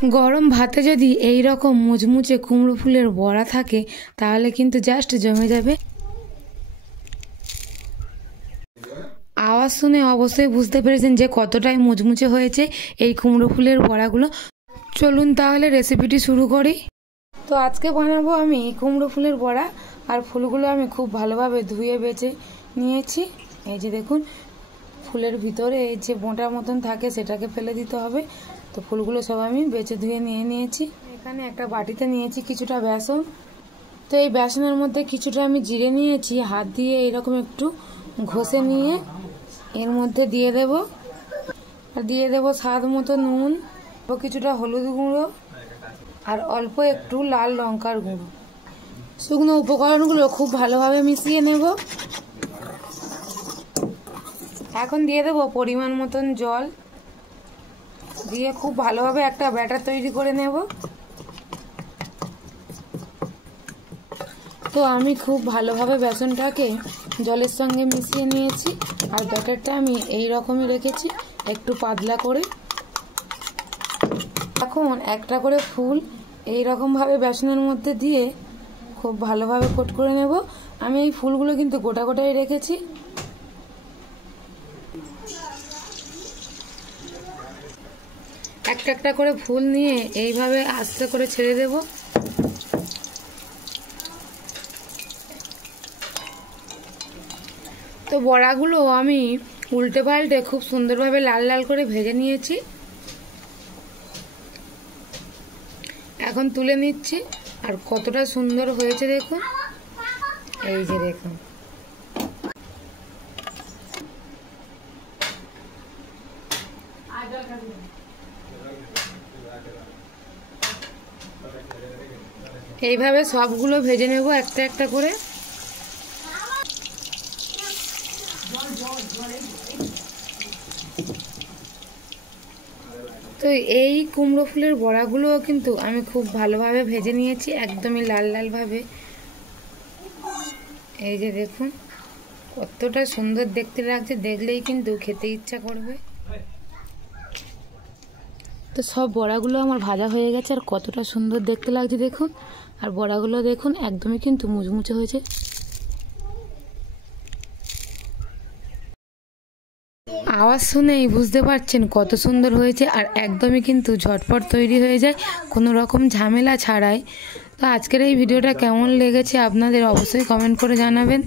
গরম ভাতে যদি এই রকম মুচমুচে কুমড়ো ফুলের বড়া থাকে তাহলে কিন্তু জাস্ট জমে যাবে। আওয়াজ শুনে অবশ্যই বুঝতে পেরেছেন যে কতটাই মুচমুচে হয়েছে এই কুমড়ো ফুলের বড়াগুলো। চলুন তাহলে রেসিপিটি শুরু করি। তো আজকে বানাবো আমি কুমড়ো ফুলের বড়া। আর ফুলগুলো আমি খুব ভালোভাবে ধুয়ে বেছে নিয়েছি। এই যে দেখুন, ফুলের ভিতরে এই যে বোঁটার মতন থাকে সেটাকে ফেলে দিতে হবে। তো ফুলগুলো সব আমি বেছে ধুয়ে নিয়েছি। এখানে একটা বাটিতে নিয়েছি কিছুটা বেসন। তো এই বেসনের মধ্যে কিছুটা আমি জিরে নিয়েছি, হাত দিয়ে এরকম একটু ঘষে নিয়ে এর মধ্যে দিয়ে দেব। আর দিয়ে দেব স্বাদ মতো নুন, কিছুটা হলুদ গুঁড়ো আর অল্প একটু লাল লঙ্কার গুঁড়ো। শুকনো উপকরণগুলো খুব ভালোভাবে মিশিয়ে নেব। এখন দিয়ে দেব পরিমাণ মতন জল, দিয়ে খুব ভালোভাবে একটা ব্যাটার তৈরি করে নেব। তো আমি খুব ভালোভাবে বেসনটাকে জলের সঙ্গে মিশিয়ে নিয়েছি। আর ব্যাটারটা আমি এই রকমই রেখেছি, একটু পাতলা করে। এখন একটা করে ফুল এই রকমভাবে বেসনের মধ্যে দিয়ে খুব ভালোভাবে কোট করে নেব। আমি এই ফুলগুলো কিন্তু গোটা গোটাই রেখেছি। একটা একটা করে ফুল নিয়ে এইভাবে আস্তে করে ছেড়ে দেব। তো বড়াগুলো আমি উল্টে পাল্টে খুব সুন্দরভাবে লাল লাল করে ভেজে নিয়েছি। এখন তুলে নিচ্ছি। আর কতটা সুন্দর হয়েছে দেখুন, এই যে দেখুন। এইভাবে সবগুলো ভেজে নেব একটা একটা করে। তো এই কুমড়ো ফুলের বড়াগুলোও কিন্তু আমি খুব ভালোভাবে ভেজে নিয়েছি, একদমই লাল লাল ভাবে। এই যে দেখুন কতটা সুন্দর দেখতে লাগছে, দেখলেই কিন্তু খেতে ইচ্ছা করবে। তো সব বড়াগুলো আমার ভাজা হয়ে গেছে, আর কতটা সুন্দর দেখতে লাগছে দেখুন। আর বড়াগুলো দেখুন একদমই কিন্তু মুচমুচে হয়েছে। আওয়াজ শুনেই বুঝতে পারছেন কত সুন্দর হয়েছে, আর একদমই কিন্তু ঝটপট তৈরি হয়ে যায় কোনো রকম ঝামেলা ছাড়াই। তো আজকের এই ভিডিওটা কেমন লেগেছে আপনাদের অবশ্যই কমেন্ট করে জানাবেন।